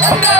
Yeah.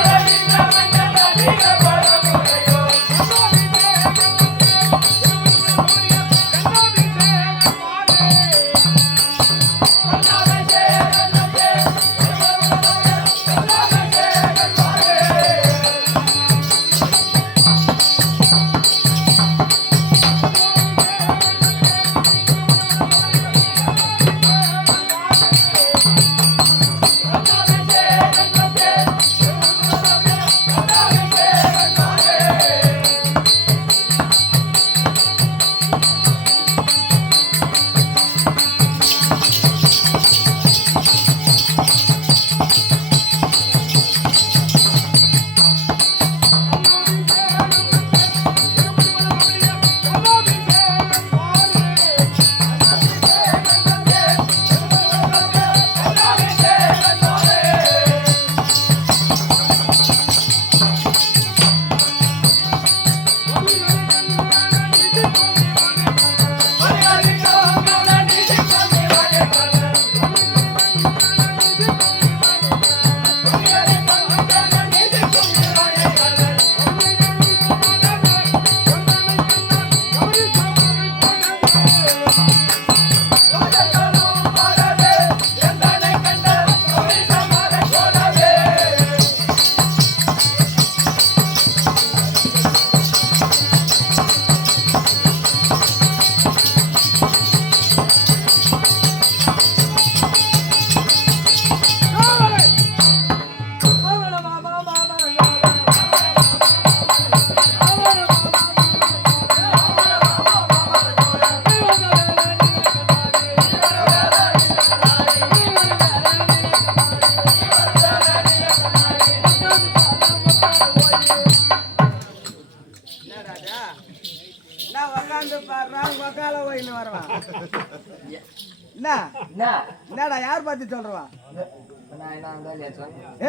பார்த்து சொன்னேன்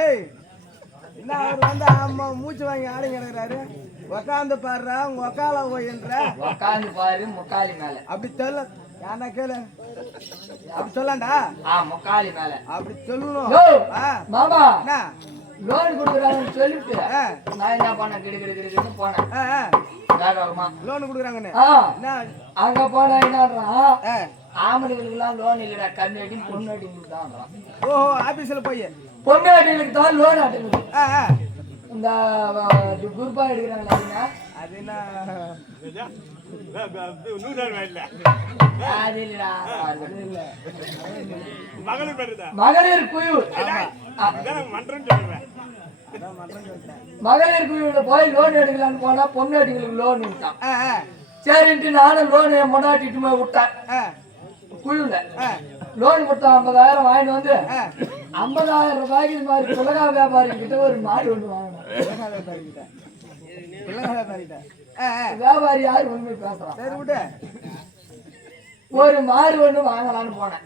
ஏய் என்ன அவர் வந்து அம்மா மூச்சு வாங்கி ஆடி கிடக்குறாரு? உக்காந்து பாடுறா உங்க அக்கால போயின்ற உக்காந்து பாரு முக்காலி மேல. அப்படி சொல்ல. ஏன்னா கேளு? அப்படி சொல்லாண்டா? ஆ முக்காலி மேல. அப்படி சொல்லணும். மாமா என்ன? லோன் கொடுக்குறாங்கன்னு சொல்லிட்டு நான் என்ன பண்ணேன்? கிடு கிடு கிடுன்னு போனேன். வேகமா. லோன் கொடுக்குறாங்கன்னு. அங்க போனா என்னன்றான் ஆ, ஆம்பளைகளுக்கெல்லாம் லோன் இல்லடா கண்ணாடி பொண்ணாட்டிங்களுக்கு தான் ஓஹோ ஆபீஸ்ல போய். பொண்ணாட்டிகளுக்கு தான் லோன் ஆ, இந்த குரூப்பா எடுக்கிறாங்களா அப்படின்னா? அது என்ன? அது இல்லடா அது இல்ல. மகளிர் குழு. அதான். மகளிர் குழுவில் போய் லோன் எடுக்கலாம்னு போனா பொண்ணாட்டிகளுக்கு லோன் விட்டான் சரின்ட்டு நானும் லோன் முன்னாட்டிட்டு போய் விட்டேன். ஆ, லோன் கொடுத்தா ஐம்பதாயிரம் வாங்கிட்டு வந்து. ஐம்பதாயிரம் ரூபாய்க்கு இது மாதிரி புலகா வியாபாரி கிட்ட ஒரு மாடு ஒன்று வாங்கினேன் வியாபாரி யார் உண்மை பேசுறான் ஒரு மாடு ஒண்ணு வாங்கலாம்னு போனேன்.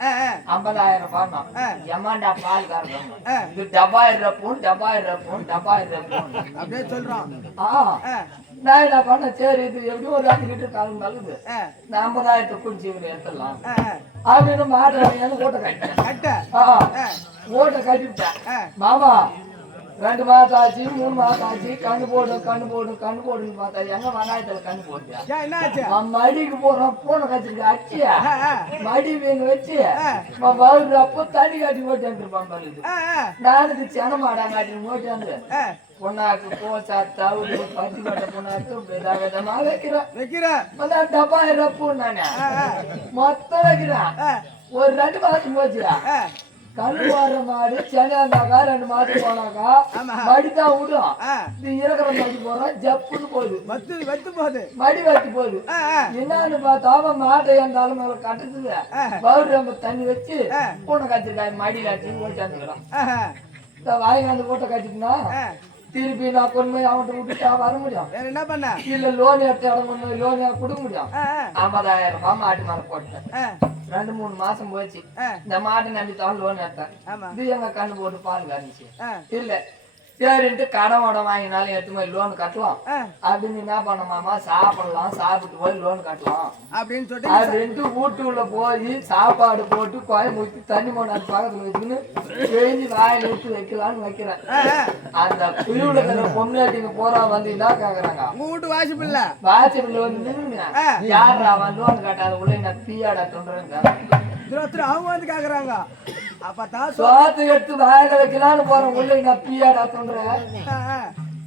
ஐம்பதாயிரம் ரூபாய். எம்மாண்டா பால் காரணம். இது டபாயிரம் ரூபாய் டபாயிரம் ரூபாய் டபாயிரம் ரூபாய் அப்படியே சொல்றான் ஆ, நான் என்ன பண்ணேன் சரி இது எப்படி ஒரு லிட்டர் காலம் ஆ, நான் ஐம்பதாயிரத்தை குடிச்சு இவரு எடுத்துடலாம். அப்படின்னு மாடு வாங்கி ஓட்ட கட்டிட்டேன் ஓட்ட கட்டிவிட்டேன் மாமா ரெண்டு மாசம் ஆச்சு மூணு மாசம் ஆச்சு கண்ணு போடு கண்ணு போடு கண்ணு போடுன்னு பார்த்தா எங்க வெங்காயத்துல கண்ணு போட்டியா மடிக்கு போறான் பூனை கச்சிருக்கு அச்சியா மடி மீன் வச்சு. அவன் வளர்றப்போ தண்ணி காட்டி ஓட்டியாந்து இருப்பான் பாருது நானுக்கு சென மாடா காட்டி ஓட்டியாந்து. ஆ. பொண்ணாக்கு போச்சா தவிடு பத்தி கட்ட பொண்ணாக்கு வித விதமா வைக்கிறான் வைக்கிறேன் அதான் டப்பாயிரம் பூ நானே மொத்தம் வைக்கிறான் ஒரு ரெண்டு மாசம் போச்சுடா போடுற மாடு சென்னை இருந்தாக்கா ரெண்டு மாசம் போனாக்கா ஆமா. மடி தான் விடும் இது இருக்கிற மடி போறோம் ஜப்புன்னு போகுது. வத்து வத்து போகுது. மடி வச்சு போகுது. என்னன்னு பார்த்தா அவன் மாட்டை என் தலைமையில கட்டுறது ஆ. பவுடர் நம்ம தண்ணி வச்சு. பூனை கத்திருக்காய் மடியில் அடிச்சு ஓட்டாந்துக்கிறான் வாங்கி அந்த பூட்டை கட்டிட்டுனா. திருப்பி நான் கொண்டு போய் அவன்கிட்ட விட்டுட்டா வர முடியும். வேற என்ன பண்ண? இல்ல லோன் எடுத்து இடம் பண்ண லோன் கொடுக்க முடியும். ஐம்பதாயிரம் ரூபாய் மாட்டு மேல போட்டேன். ரெண்டு மூணு மாசம் போச்சு. இந்த மாட்டை நம்பி தான் லோன் எடுத்தேன் இது எங்க கண்ணு போட்டு பால் காமிச்சு ஆ, இல்ல சரின்ட்டு கடன் உடம் வாங்கினாலும் எடுத்து போய் லோன் கட்டலாம். அப்படின்னு என்ன பண்ணமாமா சாப்பிடலாம் சாப்பிட்டு போய் லோன் கட்டலாம். அப்படின்னு சொல்லிட்டு அப்படின்ட்டு வீட்டுக்குள்ள போய் சாப்பாடு போட்டு கோயம் ஊற்றி தண்ணி மோனார் பக்கத்துல வச்சுன்னு செஞ்சு வாயில எடுத்து வைக்கலாம்னு வைக்கிறேன். அந்த குழுவுல இருக்கிற பொம்னாட்டிங்க போறா வந்து என்ன கேக்குறாங்க? வீட்டு வாசிப்பு இல்ல வாட்ஸ்அப்ல வந்து நின்னுங்க. யாரா அவன் லோன் கட்டாத உள்ள நான் பீயாடா தொண்டுறேங்க திருத்தர் அவங்க வந்து கேக்குறாங்க அப்பதான் சோத்து எடுத்து வாயில வைக்கலாம்னு போறேன். உள்ள நான் பீயாடா தொண்டுறேன்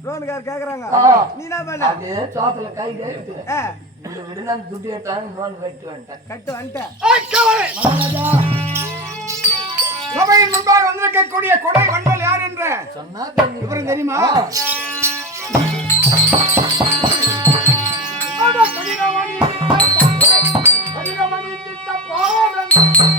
லோனுக்கார் கேக்குறாங்க. ஆ. நீ என்ன பண்ண? அப்படியே சோத்துல கை கேட்டு ஆ, விடு விடு நான் துட்டு எடுத்தாலும் லோன் கட்டி வந்துட்டேன். கட்டு வந்துட்டேன் சபையின் முன்பாக வந்திருக்கக்கூடிய கொடை வண்ணல் யார் என்ற? சொன்னா தெரியும். Thank you.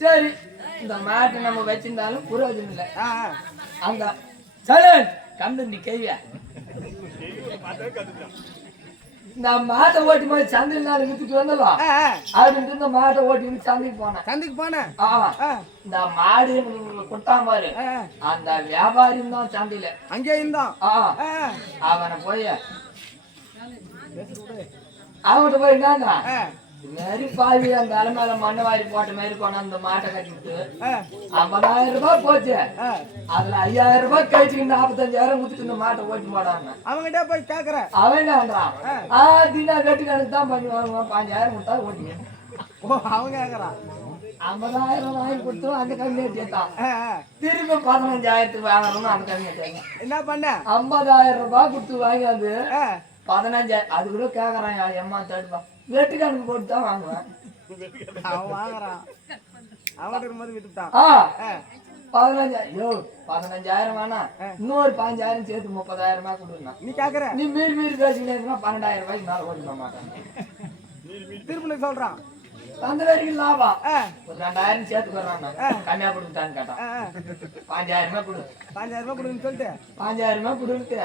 சரி. இந்த மாட்டை நம்ம வச்சிருந்தாலும் புரோஜனம் இல்லை. அந்த சரண் கண்டு நீ கைவிய இந்த மாட்டை ஓட்டி போய் சந்தையில் நாள் வித்துட்டு வந்தலாம். அப்படின்ட்டு இந்த மாட்டை ஓட்டி சந்தைக்கு போனேன். சந்தைக்கு போனேன். இந்த மாடு கொடுத்தான் பாரு. அந்த வியாபாரியும் தான் சந்தையில அங்கே ஆ. அவனை போய் அவன்கிட்ட போய் என்னன்னா மாரி பாவி அந்த அலை மேல மண்ணை வாரி போட்ட மாதிரி போன அந்த மாட்டை கட்டிவிட்டு ஆ, ஐம்பதாயிரம் ரூபாய் போச்சு. அதுல ஐயாயிரம் ரூபாய் நாற்பத்தஞ்சாயிரம் குத்துட்டு இந்த மாட்டை ஓட்டி போடாங்க அவங்கிட்ட போய் கேக்குறேன் அவன் என்னன்றான் ஆ. தினா கட்டு கணக்கு தான் பண்ணி வாங்குவான் பாஞ்சாயிரம் கொடுத்தா ஓட்டி. ஓ அவங்க கேக்குறான் ஐம்பதாயிரம் வாங்கி கொடுத்தோம் அந்த கேட்டான் ஆ. திரும்ப பதினஞ்சாயிரத்துக்கு வாங்கணும்னு அந்த கேட்டாங்க என்ன பண்ண? ஐம்பதாயிரம் ரூபாய் கொடுத்து வாங்கி ஆ, பதினஞ்சாயிரம் அது கூட கேக்குறான் எம்மா தேடுப்பா. வெட்டு கணக்கு போட்டு தான் வாங்குவேன் அவன் வாங்குறான் இருக்கும்போது விட்டுட்டான். ஆ, பதினஞ்சாயிரம் பதினஞ்சாயிரம் வேணாம் இன்னொரு பதினஞ்சாயிரம் சேர்த்து முப்பதாயிரமா கொடுங்க நீ கேக்குற? நீ மீறி மீறி பேசிக்கிட்டே பன்னெண்டாயிரம் ரூபாய்க்கு மேல ஓட்டி போக மாட்டேன் திருப்பி சொல்றான். அந்த வரைக்கும் லாபம் ஒரு ரெண்டாயிரம் சேர்த்து வர்றாங்க கம்மியா கொடுத்தான்னு கேட்டான். பாஞ்சாயிரமே கொடு. பாஞ்சாயிரம் ரூபாய் கொடுன்னு சொல்லிட்டு. பாஞ்சாயிரமே கொடுத்து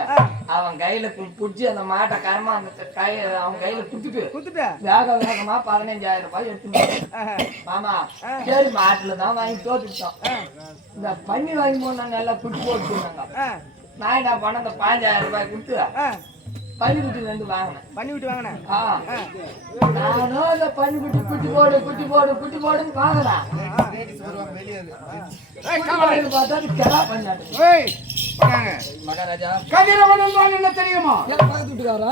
அவன் கையில புடிச்சு அந்த மாட்டை கரமா அந்த கை அவன் கையில குத்துட்டு குத்துட்ட வேக வேகமா பதினஞ்சாயிரம் ரூபாய் எடுத்துட்டு ஆஹா. மாமா சரி மாட்டுல தான் வாங்கி தோத்துட்டோம் இந்த பண்ணி வாங்கி போனாங்க எல்லாம் குட்டி போட்டுருந்தாங்க நான் என்ன பண்ண இந்த பாஞ்சாயிரம் ரூபாய் கொடுத்து ஆ. பனி குட்டி ரெண்டு வாங்கினேன் பண்ணி விட்டு வாங்கினேன் ஆ. நானும் அந்த பனி குட்டி குட்டி போடு குட்டி போடு குட்டி போடுன்னு வராங்க. மகாராஜா. கதிரவன் என்றால் என்ன தெரியுமா? பக்கத்து வீட்டுக்காரா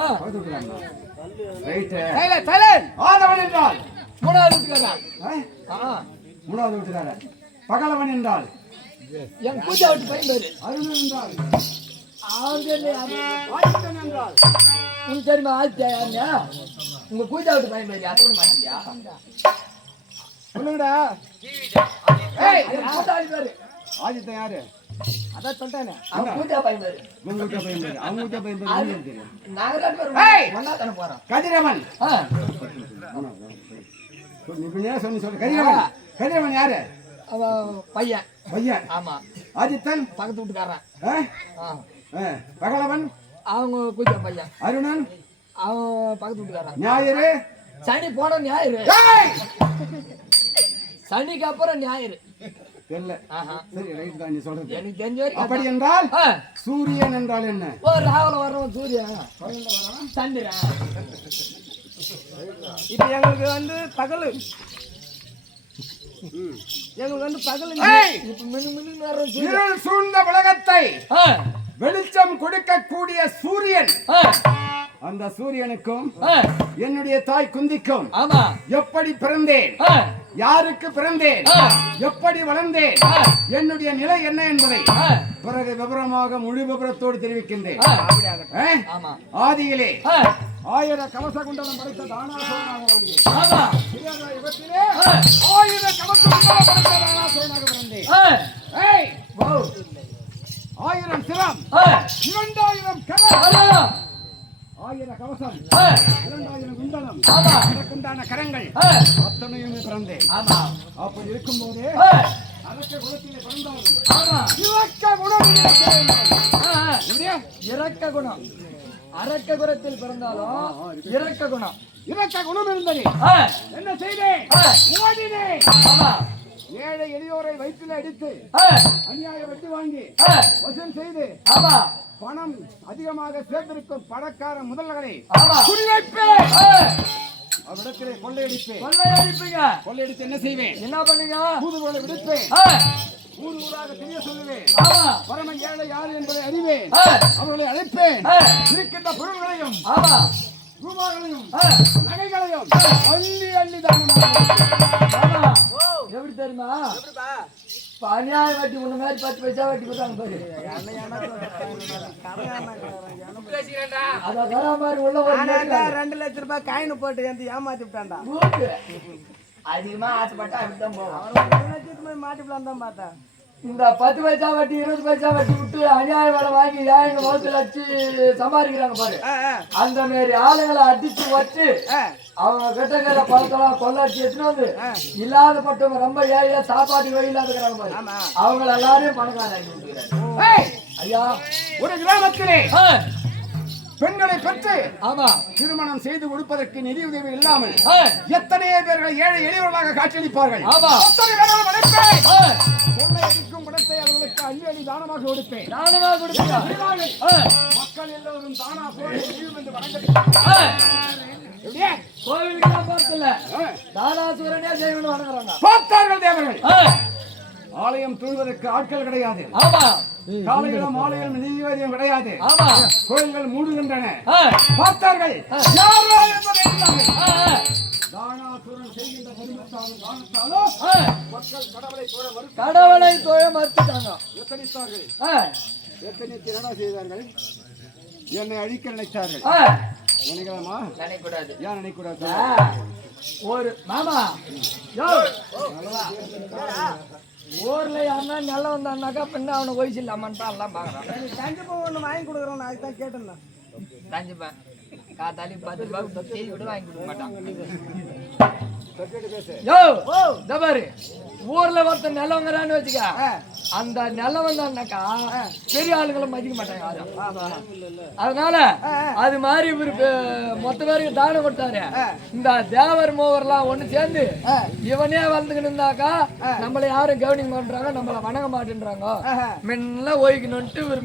ஆதவன் என்றால். மூணாவது வீட்டுக்காரா ஆ? ஆ. மூணாவது வீட்டுக்காரர். பகலவன் என்றால். என் பூஜா விட்டு பையன் பேரு. அருணன் என்றால். உனக்கு தெரியுமா ஆதித்யா உங்க பூஜா விட்டு பையன் பேரு அது கூட மாட்டியா பேரு. ஆதித்தன் யாரு? அதான் சொல்லிட்டானே. அவன் பூஜா பையன் பேரு. உங்க வீட்டை பையன் பேரு. அவங்க வீட்டை பையன் பேரு அது உங்களுக்கு தெரியும். நாங்க ரெண்டு ஏய்! பேரும் ஒண்ணா தானே போறோம் கதிரவன். ஆ, நீ பின்னே சொல்லி சொல்லு. கதிரவன். கதிரவன் யாரு? பையன். பையன். ஆமா. ஆதித்தன்? பக்கத்து வீட்டுக்காரன். ஆ? ஆ, ஆ. பகலவன் அவங்க பூஜா பையன். அருணன்? அவன் பக்கத்து வீட்டுக்காரன். ஞாயிறு? சனி போன ஞாயிறு! சனிக்கு அப்புறம் ஞாயிறு. தெரியல. சரி ரைட் தான் நீ சொல்றது. எனக்கு தெரிஞ்ச வரைக்கும் அப்படி. என்றால் ஆ, சூரியன் என்றால் என்ன? ஓ ராகுல வர்றவன் சூரியன். சந்திரன். இப்ப எங்களுக்கு வந்து பகல். எங்களுக்கு வந்து பகல்! இப்ப மினு மினு இருள் சூழ்ந்த உலகத்தை ஆ, வெளிச்சம் கொடுக்கக்கூடிய சூரியன். அந்த சூரியனுக்கும் என்னுடைய தாய் குந்திக்கும் ஆமா. எப்படி பிறந்தேன்? யாருக்கு பிறந்தேன். எப்படி வளர்ந்தேன்? என்னுடைய நிலை என்ன என்பதை பிறகு விவரமாக முழு விவரத்தோடு தெரிவிக்கின்றேன். ஆதியிலே ஆயிர கவச குண்டலம் படைத்த ஆ, ஆயிர கவச குண்டலம் படைத்த பிறந்தேன் ஏய் ஓ, ஆயிரம் சிரம். இரண்டாயிரம் ஆயிர கவசம். இரண்டாயிரம் குண்டலம் எனக்குண்டான கரங்கள். அத்தனையுமே பிறந்தேன். அப்படி இருக்கும்போதே குலத்திலே பிறந்தவன். ஆமா, இலக்க குணம்? இரக்க குணம். அரக்க குணத்தில் பிறந்தாலும் இரக்க குணம். இலக்க குணம் இருந்தது. என்ன செய்தேன். ஓடினேன். ஏழை எளியோரை வயிற்றில் அடித்து அநியாய வெட்டி வாங்கி வசூல் செய்து ஆமா, பணம் அதிகமாக சேர்ந்திருக்கும் பணக்கார ஆ, அவ்விடத்திலே கொள்ளையடிப்பேன். கொள்ளையடிப்பீங்க. கொள்ளையடித்து என்ன செய்வேன்? என்ன பண்ணீங்க தூதுகளை விடுப்பேன். ஊர் ஊராக தெரிய சொல்லுவேன். ஆமா, பரம ஏழை யார் என்பதை அறிவேன். அவர்களை அழைப்பேன். இருக்கின்ற பொருள்களையும் ரூபாய்களையும் நகைகளையும் அள்ளி அள்ளி தானமாக. எப்படி தெரியுமா? அநியாய வட்டி உன்ன மாதிரி பத்து பைசா வட்டி கொடுத்தாங்க பாரு. அத வரா மாதிரி உள்ள ஒரு ரெண்டு லட்ச ரூபாய் காயின் போட்டு வந்து ஏமாத்தி விட்டான்டா. அதிகமா ஆசைப்பட்டா அப்படித்தான் போவோம் லட்சத்துக்கு போய் மாட்டிப்பலாம் தான் பார்த்தேன். இந்த பத்து பைசா வட்டி இருபது பைசா வட்டி விட்டு அநியாய வேலை வாங்கி ஏழு முகத்துல வச்சு சம்பாதிக்கிறாங்க பாரு. அந்த மாதிரி ஆளுங்களை அடிச்சு வச்சு. அவங்க கிட்ட பழத்தெல்லாம் கொள்ளடிச்சு எடுத்துட்டு வந்து இல்லாதப்பட்டவங்க ரொம்ப ஏழையா சாப்பாட்டுக்கு வழி இல்லாத இருக்கிறாங்க. அவங்கள எல்லாரையும் ஏய், ஐயா. ஒரு கிராமத்திலே பெண்களை பெற்று ஆமா. திருமணம் செய்து கொடுப்பதற்கு நிதி உதவி இல்லாமல் எத்தனையோ பேர்கள் ஏழை எளியவர்களாக காட்சியளிப்பார்கள். ஆமா. கொள்ளையடிக்கும் பணத்தை அவர்களுக்கு அள்ளி அள்ளி தானமாக கொடுப்பேன். செய்வார்கள். ஆ, மக்கள் எல்லோரும் தானா போய் என்று வணங்கட்டும். கோவிலுக்கு ஆ. தானாசுரனே செய்வனு வணங்குறாங்க. பார்த்தார்கள் தேவர்கள். ஆலயம் தொழுவதற்கு ஆட்கள் கிடையாது. ஆமா. காலையிலும் மாலையிலும் நீதிபதியும் கிடையாது. ஆமா. கோயில்கள் மூடுகின்றன. பார்த்தார்கள். கடவுளை தொழ மறுத்துட்டாங்க. எத்தனித்தார்கள்? ஆ, எத்தனித்து என்ன செய்தார்கள்? என்னை அழிக்க நினைத்தார்கள். நினைக்கலாமா? நினைக்கக்கூடாது ஏன் நினைக்கூடாது? ஒரு மாமா யோ. ஊர்ல யாருன்னா நிலம் வந்தான்னாக்கா பின்ன அவனை வயசு இல்லாமன்ட்டு எல்லாம் பாக்குறான் கண்டிப்பா ஒண்ணு வாங்கி கொடுக்குறோம் நான் அதுதான் கேட்டேன் தஞ்சுப்பேன் காத்தாலி பத்து ரூபாய்க்கு தேதி கூட வாங்கி கொடுக்க மாட்டான். யோ இந்த பாரு. ஊர்ல ஒருத்தன் நிலவங்கிறான்னு வச்சுக்க அந்த நிலம் வந்தான்னாக்கா பெரிய ஆளுங்களை மதிக்க மாட்டாங்க அதனால அது மாதிரி இவருக்கு மொத்த பேருக்கு தானம் கொடுத்தாரு. இந்த தேவர் மூவர்லாம் ஒண்ணு சேர்ந்து இவனே வந்துக்கிட்டு இருந்தாக்கா நம்மள யாரும் கவனிக்க மாட்டேன்றாங்க நம்மள வணங்க மாட்டேன்றாங்க. முன்ன ஓய்க்கணும்ட்டு இவர்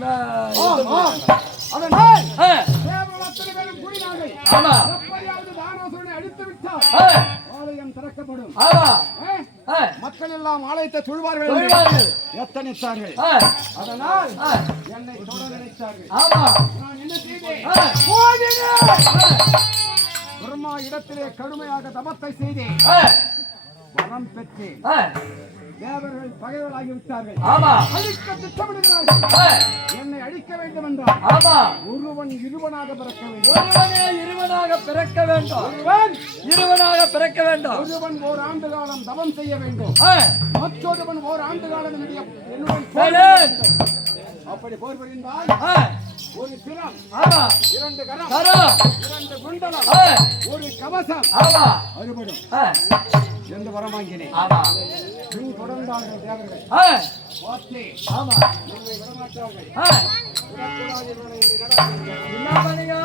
ஆமா. ஆலயம் திறக்கப்படும். மக்கள் எல்லாம் ஆலயத்தை தொழுவார்கள். எத்தனித்தார்கள்? அதனால் என்னை தொட நினைத்தார்கள். நான் என்ன செய்தேன். பிரம்மா இடத்திலே கடுமையாக தபத்தை செய்தேன். வரம் பெற்றேன். தேவர்கள் பகைவர்களாகி விட்டார்கள். ஆமா. அழிக்க திட்டமிடுகிறார்கள் என்னை அழிக்க வேண்டும் என்றால் ஆமா. ஒருவன் இருவனாக பிறக்க வேண்டும். ஒருவனே இருவனாக பிறக்க வேண்டும். ஒருவன் இருவனாக பிறக்க வேண்டும். ஒருவன் ஓர் ஆண்டு காலம் தவம் செய்ய வேண்டும். மற்றொருவன் ஓர் ஆண்டு காலம் என்னுடைய என்னுடன். அப்படி போர் புரிந்தால் ஒரு சிரம் ஆமா. இரண்டு கரம் இரண்டு குண்டலம் ஒரு கவசம் ஆமா. அறுபடும். என்று வரம் வாங்கினேன் ஆமா. பின் தொடர்ந்தார்கள் தேவர்கள் ஆமா நம்மை விடமாட்டார்கள். என்ன பண்ணீங்க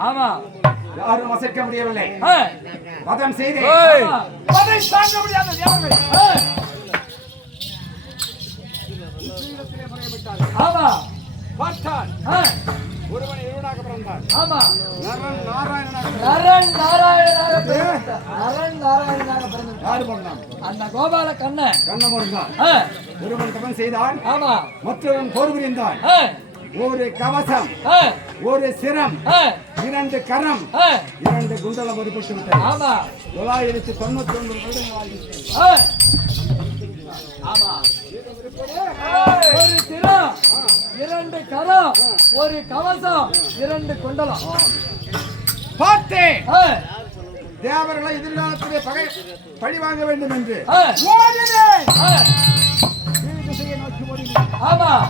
ஆமா. யாரும் அசைக்க முடியவில்லை. ஆமா. அதை தாங்க முடியாத தேவர்கள் ஆமா. ஒருவன் இருவனாக பிறந்தான் ஆமா. நரன் நாராயணனாக நரன் நாராயணனாக பிறந்தார். நரன் நாராயணனாக பிறந்தார். யாரு பண்ணான் அந்த கோபால கண்ணன். இருந்தான் ஆ, ஒருவன் தவன் செய்தான் ஆமா. மற்றவன் போர் புரிந்தான் ஒரு கவசம். ஒரு சிரம். இரண்டு கரம். இரண்டு குண்டலம் ஒதுப்பட்டு விட்டது. தொள்ளாயிரத்தி தொண்ணூத்தி ஒன்பது ஒரு திறம் இரண்டு கரம். ஒரு கவசம். இரண்டு குண்டலம். பார்த்தேன் ஆ, தேவர்களை எதிர்காலத்திலே பகை பழி வாங்க வேண்டும் என்று. ஆமா.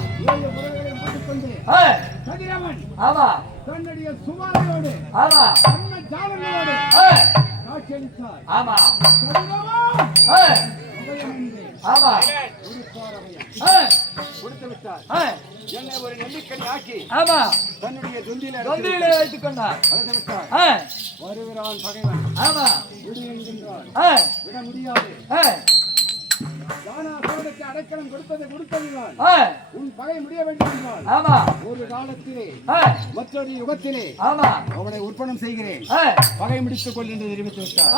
ஆ, கதிரவன் ஆமா. தன்னுடைய சுமாரையோடு ஆமா. அன்ன ஜாலங்களோடு காட்சியளித்தார். ஆமா. ஆமா. கொடுத்து விட்டார் என்னை ஒரு நெல்லிக்கனி ஆக்கி ஆமா. தன்னுடைய துந்தியில தொந்தியிலே வைத்துக் கொண்டார். அழைத்து விட்டார் வருகிறான் பகைவன். ஆமா. விடு என்கின்றான் ஆ, விட முடியாது. அடைக்கலம் கொடுத்தது கொடுத்ததுதான் ஆ, உன் பகை முடிய வேண்டும் என்றால் ஆமா. ஒரு காலத்திலே ஆ, மற்றொரு யுகத்திலே ஆமா. அவனை உற்பணம் செய்கிறேன். ஆ, பகை முடித்துக் கொள் என்று தெரிவித்து விட்டார்.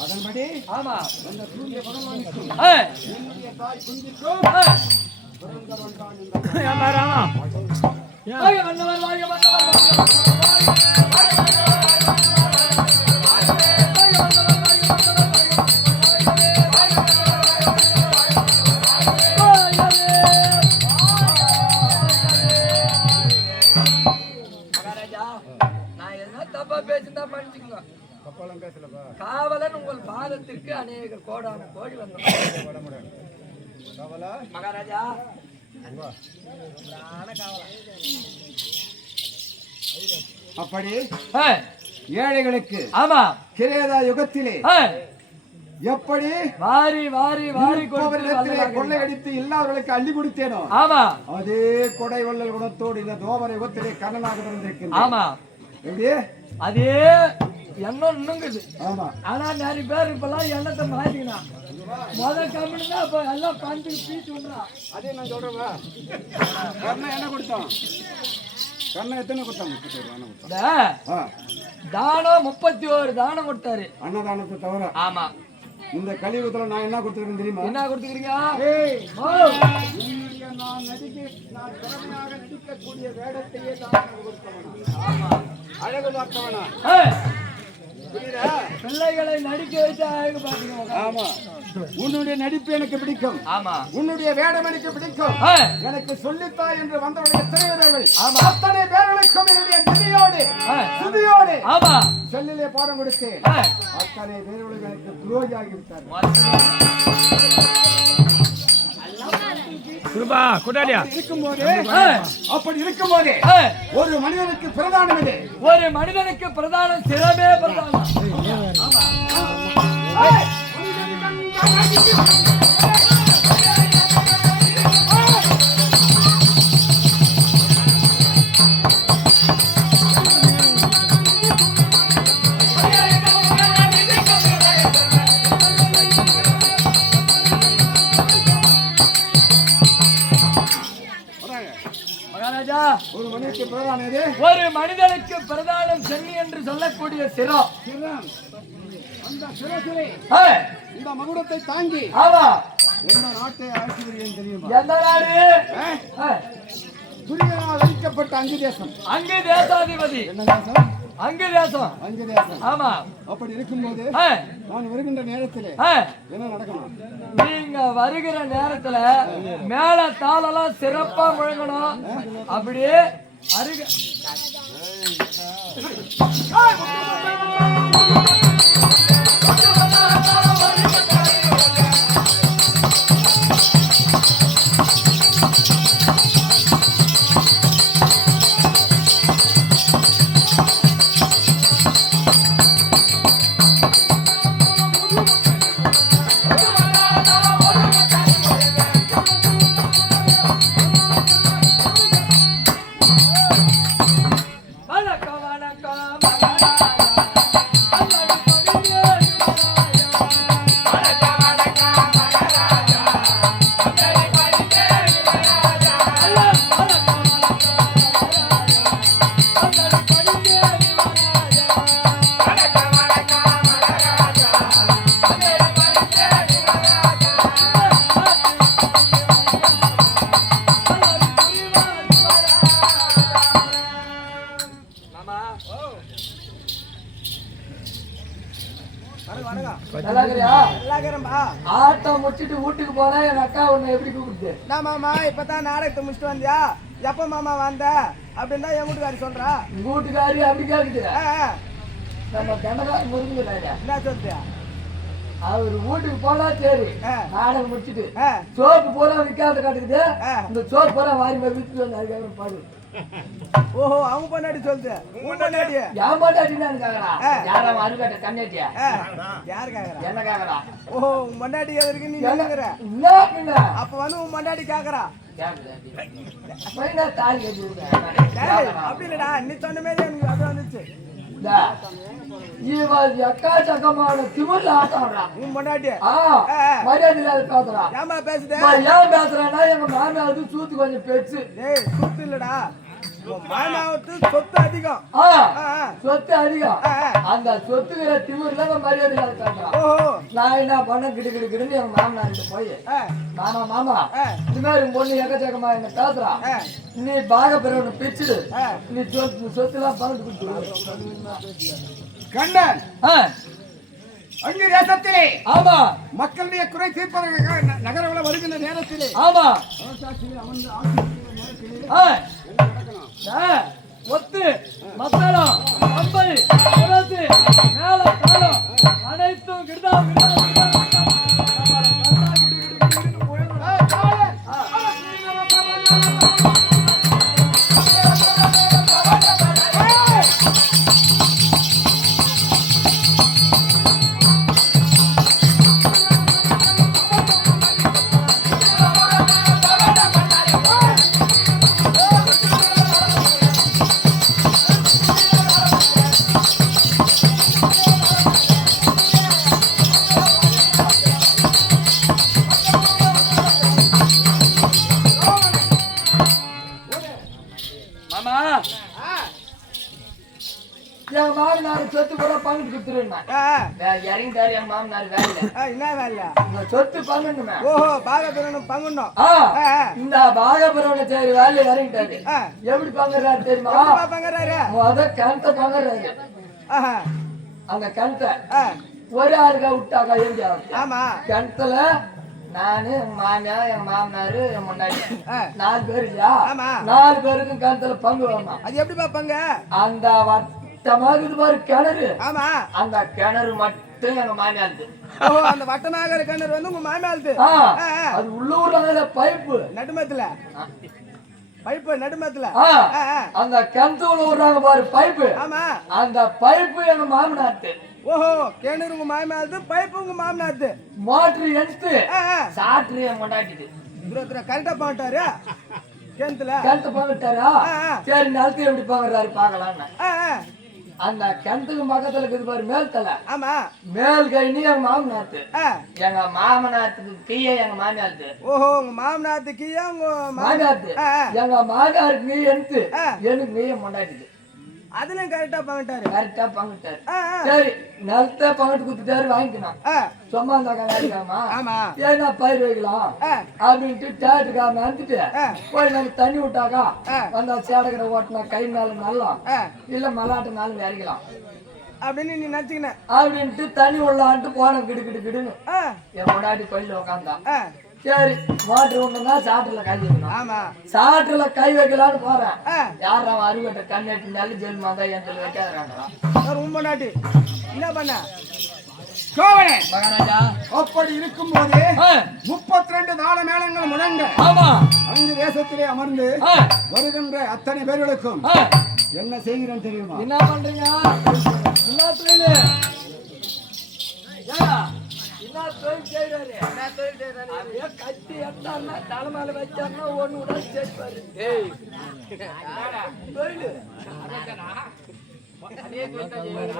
அதன்படி ஆமா. அந்த சூரிய பகவானுக்கும் ஆ, என்னுடைய தாய் குஞ்சிக்கும் ஆ. பிறந்த வந்தான் என்றார். வாழ்க மன்னவர், வாழ்க மன்னவர், வாழ்க காவலன் உங்கள் பாதத்திற்கு அநேக கோடான கோடி கவலா? மகாராஜா. அப்படி ஏழைகளுக்கு ஆமா. கிரேதா யுகத்திலே எப்படி வாரி வாரி வாரி. கொள்ளையடித்து இல்லாதவர்களுக்கு அள்ளி கொடுத்தேனோ? ஆமா. அதே கொடை வள்ளல் குணத்தோடு இந்த தோமர யுகத்திலே கண்ணனாக பிறந்திருக்கின்றேன். ஆமா. எப்படி? அதே எண்ணம் இன்னுங்குது ஆமா. ஆனா நிறைய பேர் இப்பெல்லாம் எண்ணத்தை மாத்திக்கணும் முதல் கம்பெனி தான் இப்ப எல்லாம் பஞ்சு பீச்சு விடுறான் அதே நான் சொல்றேன் கர்ணன் என்ன கொடுத்தான்? கர்ணன் எத்தனை ஒரு தானம் முப்பத்தி ஒரு தானம் கொடுத்தாரு. அன்னதானத்தை தவிர ஆமா. இந்த கலியுகத்துல நான் என்ன கொடுத்துருக்கேன் தெரியுமா? என்ன கொடுத்துக்கிறீங்க? நான் நடிக்க நான் திறமையாக நடிக்கக்கூடிய வேடத்தையே நான் கொடுத்தவனா? அழகு பார்த்தவனா? பிள்ளைகளை நடிக்க ஆமா. உன்னுடைய நடிப்பு எனக்கு பிடிக்கும். ஆமா. உன்னுடைய வேடம் எனக்கு பிடிக்கும். எனக்கு சொல்லித்தா என்று வந்தவருடைய திரையுதர்கள் ஆமா. அத்தனை பேர்களுக்கும் என்னுடைய துதியோடு ஆ. துதியோடு ஆமா. செல்லிலே பாடம் கொடுத்தேன். அத்தனை பேர்களும் எனக்கு துரோகி ஆகிவிட்டார்கள் குருபா கொண்டாடியா? அப்படி இருக்கும்போது ஆ, அப்படி இருக்கும்போது ஆ, ஒரு மனிதனுக்கு பிரதானம் இது. ஒரு மனிதனுக்கு பிரதான சிரமே பிரதானம். சிரம். அந்த சிரசிலே இந்த மகுடத்தை தாங்கி ஆமா. எந்த நாட்டை ஆட்சி புரியும் தெரியுமா? எந்த நாடு? ஆ? ஆ, துரியனால் அழிக்கப்பட்ட அஞ்சு தேசம். அங்கு தேசாதிபதி. என்ன தேசம்? அங்கு தேசம். அஞ்சு தேசம். ஆமா. அப்படி இருக்கும்போது நான் வருகின்ற நேரத்திலே என்ன நடக்கணும்? நீங்க வருகிற நேரத்துல மேல தாளெல்லாம் சிறப்பா முழங்கணும். அப்படியே அருக வணக்கம் மாமா இப்பதான் நாடகத்தை முடிச்சுட்டு வந்தியா? எப்ப மாமா வந்த? அப்படின்னு தான் என் வீட்டுக்காரி சொல்றா. உங்க வீட்டுக்காரி அப்படி கேக்குது நம்ம கண்டகாரி முருங்குறாங்க என்ன சொல்றியா? அவர் வீட்டுக்கு போனா சரி. நாடகம் முடிச்சிட்டு. சோப்பு பூரா விற்காத காட்டுக்குது. இந்த சோப்பு பூரா வாரி வந்து அதுக்கப்புறம் பாடு. ஓஹோ அவங்க பொண்டாட்டி சொல்லுது உன் பொண்டாட்டி ஏன் மாட்டாட்டின்னு கேக்குறா? ஆ. யாரும் அருகாட்ட கண்ணாட்டியா யாரு கேக்குறா? என்ன கேக்குறா? ஓஹோ உன் பொண்டாட்டி எதற்கு நீ நினைக்கிற என்ன பின்ன அப்ப வந்து உன் பொண்டாட்டி கேக்குறா. அப்படி இல்லடா. நீ சொன்ன மாதிரி எனக்கு அது வந்துச்சு. இவன் எக்கா சக்கமான திமிர்ல ஆட்டாடுறா. உன் பொண்டாட்டி மரியாதை இல்லாத பேசுறா. ஏமா பேசுதே? நான் ஏன் பேசுறேன்னா எங்க மாமியாருக்கு சூத்து கொஞ்சம் பெருசு டேய் சொத்து இல்லடா. மாமாவுக்கு சொத்து அதிகம். சொத்து அதிகம். அந்த சொத்துக்கிற திமிர்ல அவன் மரியாதை பேசுறான் நான் என்ன பண்ண கிடு கிடு கிடுன்னு எங்க மாமனார்கிட்ட போய் மாமா மாமா ஆ. இந்த மாதிரி பொண்ணு எக்கச்சக்கமா என்ன பேசுறா? ஆ. நீ பாக பிறவனை பிச்சுடு. நீ சொத்து சொத்துலாம் பணத்து கொடுத்துரு கண்ணன். அங்கு தேசத்திலே ஆமா. மக்களுடைய குறை தீர்ப்பதற்காக நகரவள வருகின்ற நேரத்திலே ஆமா. புரிகின்ற நேரத்திலே ஒத்து மத்தளம் கம்பல் மேல காலம் அனைத்தும் கிருதா கிருதா பங்கிட்டு கொடுத்துருவேன் இறங்கிட்டாரு என் மாமனார் ஆ, என்ன வேலை சொத்து பங்குமே ஓஹோ பாகப்பிரனும் பங்குண்டோம். இந்த பாகபுரவனை சரி வேலையில இறங்கிட்டாரு. எப்படி பங்குறாரு தெரியுமா? எப்படிப்பா பங்குறாரு? முத கிணத்த பங்குறாரு. அந்த கிணத்தை ஒரு ஆளுக்கா விட்டாக்கா ஆகும் ஆமா. கிணத்துல நானு எங்க மாமியார் எங்க மாமனாரு என் முன்னாடி. நாலு பேர் இல்லையா. நாலு பேருக்கும் கிணத்துல பங்கு வேணும்? அது எப்படி பாப்பாங்க அந்த வட்டமாக இது பாரு கிணறு. ஆமா. அந்த கிணறு மட்டும் எங்க ஓ அந்த வட்டநாகர கிணறு வந்து உங்க மாமியாளுது. அது உள்ளூர்ல பைப்பு. நடுமத்துல. பைப்பு நடுமத்துல. அந்த கிணத்துல விடுறாங்க பாரு பைப்பு. ஆமா. அந்த பைப்பு எங்க மாமனார்த்து ஓஹோ கிணறு உங்க மாமியாளுது பைப்பு உங்க மாமனாருது. மோட்டர் எடுத்து. சாற்று என் இவரு கரெக்டா பாட்டாரு? கிணத்துல. கிணத்து ஆ. சரி நிலத்து எப்படி பாக்குறாரு பாக்கலான்னு. அந்த கிணத்துக்கு பக்கத்துல இருக்குது பாரு மேல் தலை ஆமா. மேல் கை நீ எங்க மாமனார்த்து ஆ. எங்க மாமனார்த்துக்கு கீழே எங்க மாமியார்த்து ஓஹோ உங்க மாமனாருக்கு உங்க மா- மாமியார்த்து ஆ, ஆ. எங்க மாமியாருக்கு நீ எடுத்து. எனக்கு நீ முன்னாடிது அதுலயும் கரெக்டா பாட்டாரு கரெக்டா பங்கிட்டாரு. சரி நிலத்தை பங்கிட்டு குத்துட்டாரு வாங்கிக்கணும். ஆ, சும்மா இருந்தாக்கா வேலைக்காமா ஆமா. ஏன்னா பயிர் வைக்கலாம். அப்படின்ட்டு டேட்டுக்காம அனுப்பிட்டு ஆ. போய் நாங்க தண்ணி விட்டாக்கா. வந்தா சேடகரை ஓட்டினா கை மேல நல்லா ஆ. இல்ல மலாட்டு நாள் விரைக்கலாம். அப்படின்னு நீ நினைச்சுக்கின. அப்படின்ட்டு தண்ணி விடலான்ட்டு போனோம் கிடு கிடு கிடுன்னு. என் முன்னாடி பையில உட்காந்தான். சரி மோட்டர் ஒண்ணுனா சாட்டுல கை வைக்கணும். ஆமா. சாட்டுல கை வைக்கலான்னு போறேன். யாரா அருகட்ட கண்ணெட்டு நல்ல ஜெல் மாதா வைக்காதாங்க ஒரு உண்மை நாட்டி. என்ன பண்ண? கோவனே மகாராஜா. அப்படி இருக்கும்போது ஆ, முப்பத்தி ரெண்டு தாள மேளங்கள் முழங்க ஆமா. அங்கு தேசத்திலே அமர்ந்து வருகின்ற அத்தனை பேர்களுக்கும். என்ன செய்கிறேன் தெரியுமா? என்ன பண்றீங்க? என்ன தொழில் ஏடா, என்ன தொழில் செய்றாரு? அப்படியே கத்தி எடுத்தாருன்னா தலைமையில வச்சாருன்னா ஒண்ணு விட சேர்ப்பாரு. தொழிலு. அதே தொழில் தான் செய்வாரு.